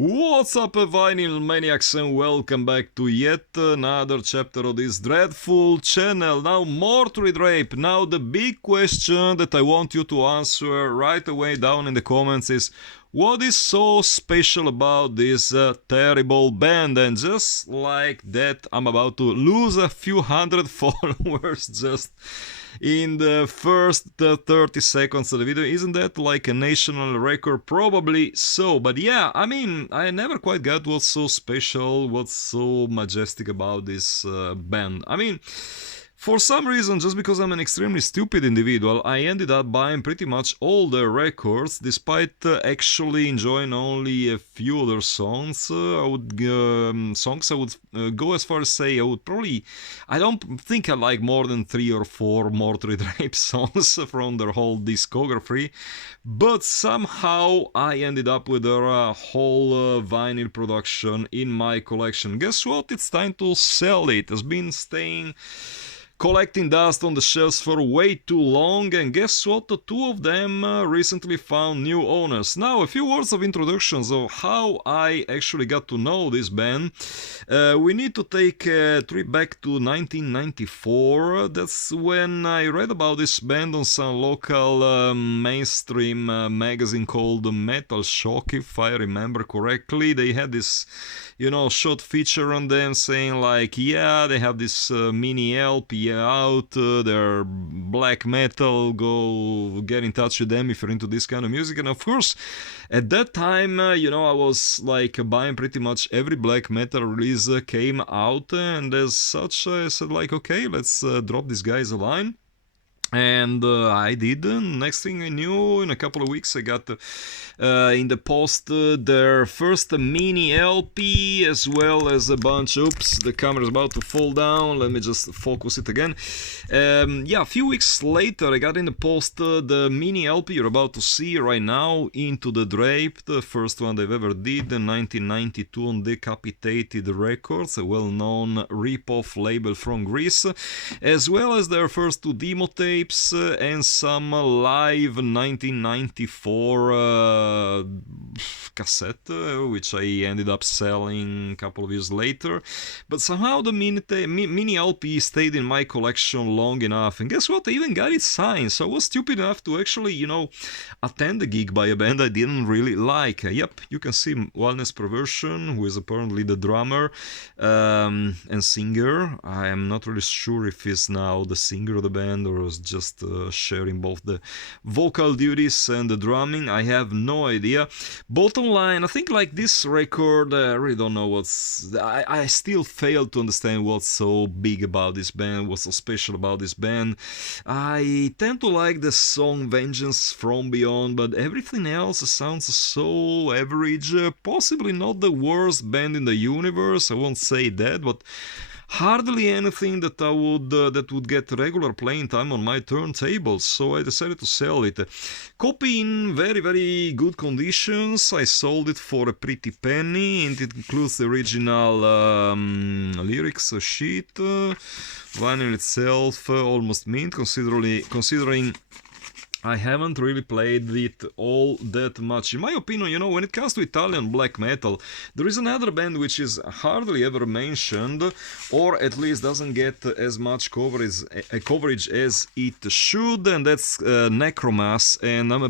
What's up, vinyl maniacs, and welcome back to yet another chapter of this dreadful channel. Now, Mortuary Drape. Now, the big question that I want you to answer right away down in the comments is, what is so special about this terrible band? And just like that, I'm about to lose a few hundred followers just in the first 30 seconds of the video. Isn't that like a national record? Probably so, but yeah, I mean, I never quite got what's so special, what's so majestic about this band. I mean, for some reason, just because I'm an extremely stupid individual, I ended up buying pretty much all their records, despite actually enjoying only a few other songs. I would go as far as say I don't think I like more than 3 or 4 Mortuary Drape songs from their whole discography, but somehow I ended up with their whole vinyl production in my collection. Guess what? It's time to sell it. It's been staying collecting dust on the shelves for way too long, and guess what? The two of them recently found new owners. Now, a few words of introductions of how I actually got to know this band. We need to take a trip back to 1994. That's when I read about this band on some local mainstream magazine called Metal Shock, if I remember correctly. They had this, short feature on them saying like, yeah, they have this mini LP out, they're black metal, go get in touch with them if you're into this kind of music. And of course, at that time, I was like buying pretty much every black metal release came out, and as such I said like, okay, let's drop these guys a line. And I did. Next thing I knew, in a couple of weeks I got in the post their first mini LP, as well as a bunch. Oops, the camera is about to fall down. Let me just focus it again. A few weeks later I got in the post the mini LP you're about to see right now, Into the Drape, the first one they've ever did in 1992 on Decapitated Records, a well-known rip-off label from Greece, as well as their first 2 demo tapes and some live 1994 cassette, which I ended up selling a couple of years later. But somehow the mini LP stayed in my collection long enough, and guess what? I even got it signed. So I was stupid enough to actually, attend a gig by a band I didn't really like. Yep, you can see Wellness Perversion, who is apparently the drummer and singer. I am not really sure if he's now the singer of the band or is just sharing both the vocal duties and the drumming. I have no idea. Bottom line, I think like this record, I really don't know I still fail to understand what's so big about this band, what's so special about this band. I tend to like the song Vengeance from Beyond, but everything else sounds so average. Possibly not the worst band in the universe, I won't say that, but hardly anything that would get regular playing time on my turntables, so I decided to sell it. Copy in very, very good conditions. I sold it for a pretty penny, and it includes the original lyrics sheet. Vinyl itself almost mint, considering I haven't really played it all that much. In my opinion, when it comes to Italian black metal, there is another band which is hardly ever mentioned, or at least doesn't get as much coverage as it should, and that's Necromass, and I'm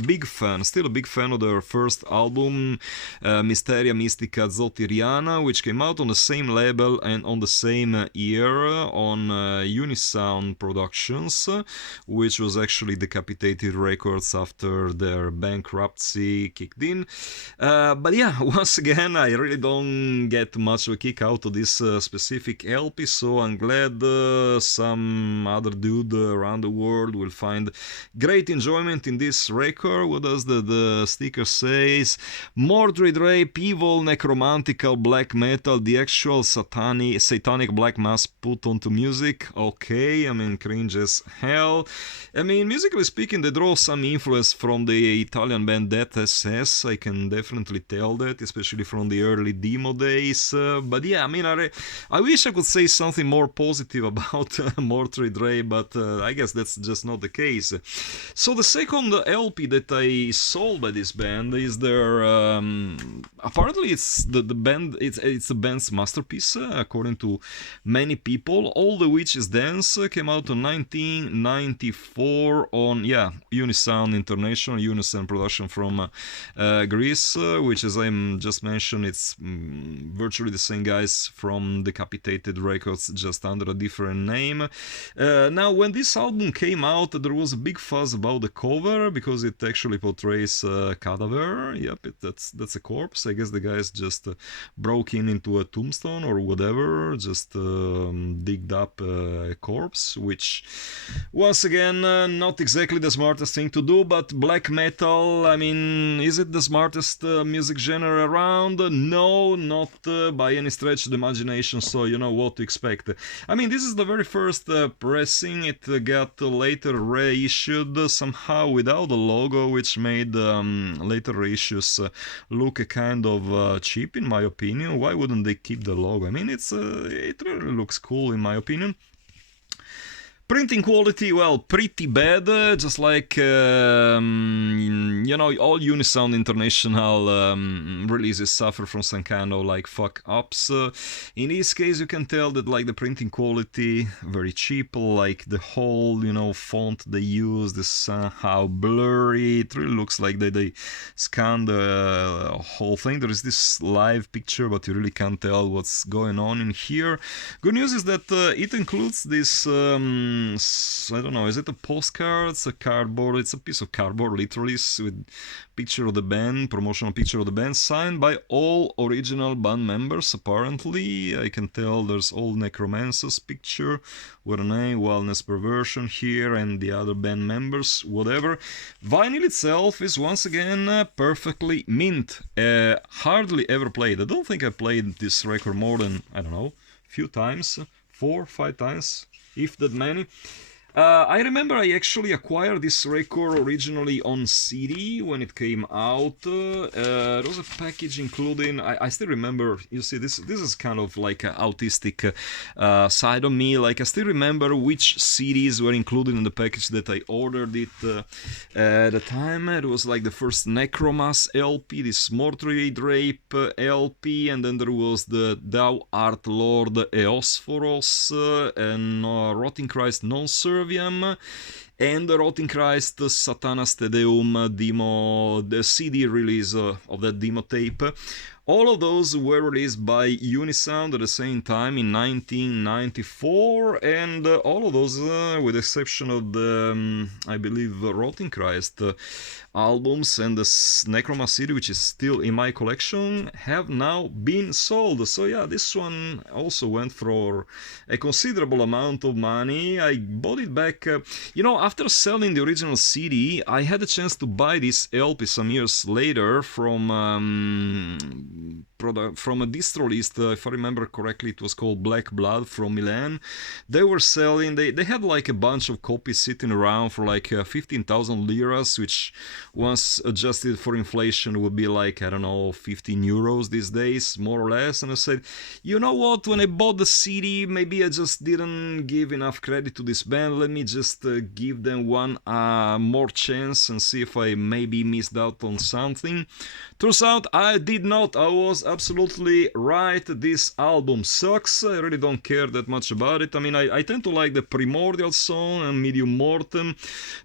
still a big fan of their first album, Mysteria Mystica Zotiriana, which came out on the same label and on the same year on Unisound Productions, which was actually Decapitated Records after their bankruptcy kicked in. But yeah, once again, I really don't get much of a kick out of this specific LP, so I'm glad some other dude around the world will find great enjoyment in this record. What does the sticker says? Mortuary Drape, evil necromantical black metal, the actual satanic black mass put onto music. Okay, I mean, cringe as hell. I mean, musically speaking, they draw draw some influence from the Italian band Death SS. I can definitely tell that, especially from the early demo days. But yeah, I mean, I wish I could say something more positive about Mortuary Drape, but I guess that's just not the case. So the second LP that I sold by this band is their apparently it's the band, it's the band's masterpiece according to many people. All the Witches Dance came out in 1994 on Unisound International, Unisound production from Greece, which, as I just mentioned, it's virtually the same guys from Decapitated Records, just under a different name. Now, when this album came out, there was a big fuss about the cover because it actually portrays a cadaver. Yep, that's a corpse. I guess the guys just broke into a tombstone or whatever, just digged up a corpse, which, once again, not exactly the smartest thing to do, but black metal, I mean, is it the smartest music genre around? No, not by any stretch of the imagination, so you know what to expect. I mean, this is the very first pressing. It got later reissued somehow without the logo, which made later reissues look kind of cheap, in my opinion. Why wouldn't they keep the logo? I mean, it really looks cool, in my opinion. Printing quality, well, pretty bad, just like, you know, all Unisound International releases suffer from some kind of, like, fuck-ups. In this case, you can tell that, like, the printing quality, very cheap, like, the whole, you know, font they use is somehow blurry. It really looks like they scanned the whole thing. There is this live picture, but you really can't tell what's going on in here. Good news is that it includes this... I don't know, is it a postcard? It's a cardboard, it's a piece of cardboard, literally, with picture of the band, promotional picture of the band, signed by all original band members, apparently. I can tell there's all Necromancer's picture, with a name, Wellness Perversion here, and the other band members, whatever. Vinyl itself is, once again, perfectly mint. Hardly ever played. I don't think I played this record more than, I don't know, few times, 4 or 5 times, if that many. I remember I actually acquired this record originally on CD when it came out. There was a package including, I still remember, you see, this is kind of like an autistic side of me. Like, I still remember which CDs were included in the package that I ordered it at the time. It was like the first Necromas LP, this Mortuary Drape LP, and then there was the Thou Art Lord Eosphoros and Rotting Christ Non-Serviam, and the Rotting Christ Satanas Te Deum demo, the CD release of that demo tape. All of those were released by Unisound at the same time in 1994, and all of those, with the exception of the, I believe, Rotting Christ albums and the Necroma CD, which is still in my collection, have now been sold. So yeah, this one also went for a considerable amount of money. I bought it back, you know, after selling the original CD, I had a chance to buy this LP some years later from a distro list, if I remember correctly. It was called Black Blood from Milan. They were selling, they had like a bunch of copies sitting around for like 15,000 liras, which once adjusted for inflation would be like, I don't know, 15 euros these days, more or less. And I said, you know what, when I bought the CD, maybe I just didn't give enough credit to this band. Let me just give them one more chance and see if I maybe missed out on something. Turns out I did not. I was absolutely right. This album sucks. I really don't care that much about it. I mean, I tend to like the Primordial song and Medium Mortem.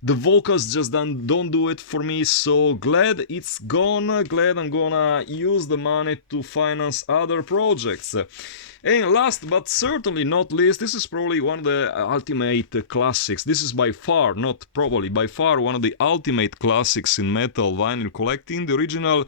The vocals just don't do it for me, so glad it's gone. Glad I'm gonna use the money to finance other projects. And last but certainly not least, this is probably one of the ultimate classics. This is by far, not probably, by far one of the ultimate classics in metal vinyl collecting. The original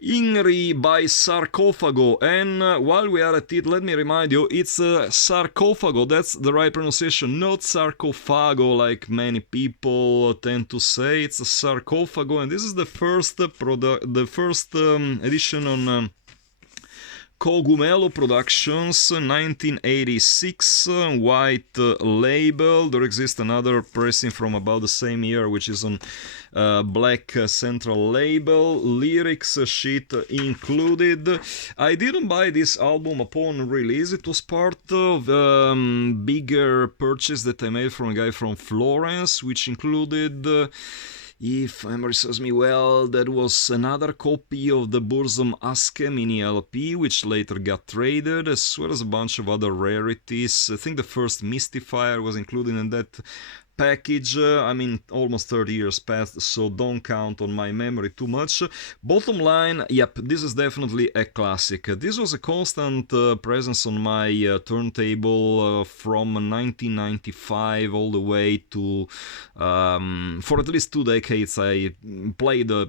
INRI by Sarcofago, and while we are at it, let me remind you, it's Sarcofago, that's the right pronunciation, not Sarcofago like many people tend to say. It's a Sarcofago, and this is the first edition on Cogumelo Productions, 1986, white label. There exists another pressing from about the same year, which is on black central label, lyrics sheet included. I didn't buy this album upon release. It was part of a bigger purchase that I made from a guy from Florence, which included if memory serves me well, that was another copy of the Burzum Aske mini LP, which later got traded, as well as a bunch of other rarities. I think the first Mystifier was included in that package. I mean, almost 30 years passed, so don't count on my memory too much. Bottom line, yep, this is definitely a classic. This was a constant presence on my turntable from 1995 all the way to for at least 2 decades. I played the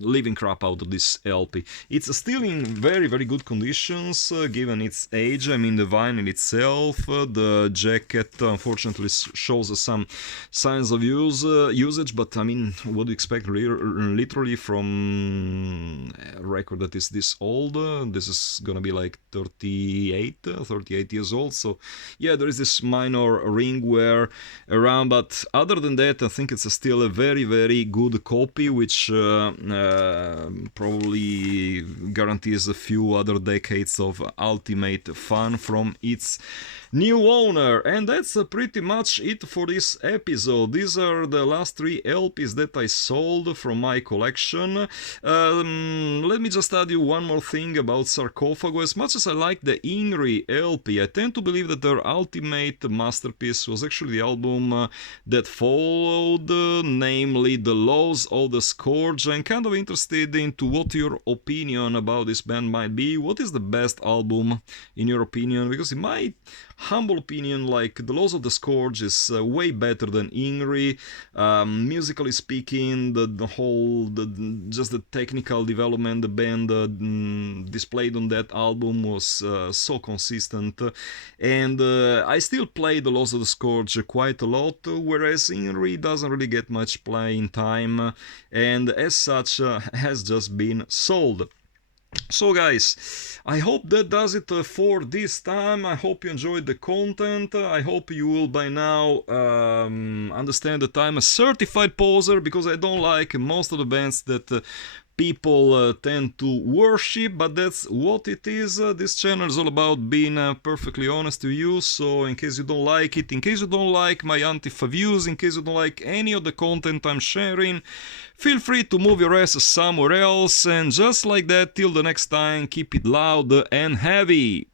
living crap out of this LP. It's still in very, very good conditions given its age. I mean, the vinyl itself, the jacket unfortunately shows some signs of usage, but I mean, what do you expect literally from a record that is this old? This is gonna be like 38 years old, so yeah, there is this minor ring wear around, but other than that, I think it's still a very, very good copy, which probably guarantees a few other decades of ultimate fun from its new owner. And that's pretty much it for this episode. These are the last 3 LPs that I sold from my collection. Let me just add you one more thing about Sarcofago. As much as I like the INRI LP, I tend to believe that their ultimate masterpiece was actually the album that followed, namely The Laws of the Scourge. I'm kind of interested into what your opinion about this band might be. What is the best album in your opinion? Because in my humble opinion, like, The Laws of the Scourge is way better than INRI. Musically speaking, the whole, just the technical development the band displayed on that album was so consistent, and I still play The Laws of the Scourge quite a lot, whereas INRI doesn't really get much playing time, and as such has just been sold. So guys, I hope that does it for this time. I hope you enjoyed the content. I hope you will by now understand that I'm a certified poser, because I don't like most of the bands that people tend to worship, but that's what it is. This channel is all about being perfectly honest to you, so in case you don't like it, in case you don't like my Antifa views, in case you don't like any of the content I'm sharing, feel free to move your ass somewhere else, and just like that, till the next time, keep it loud and heavy.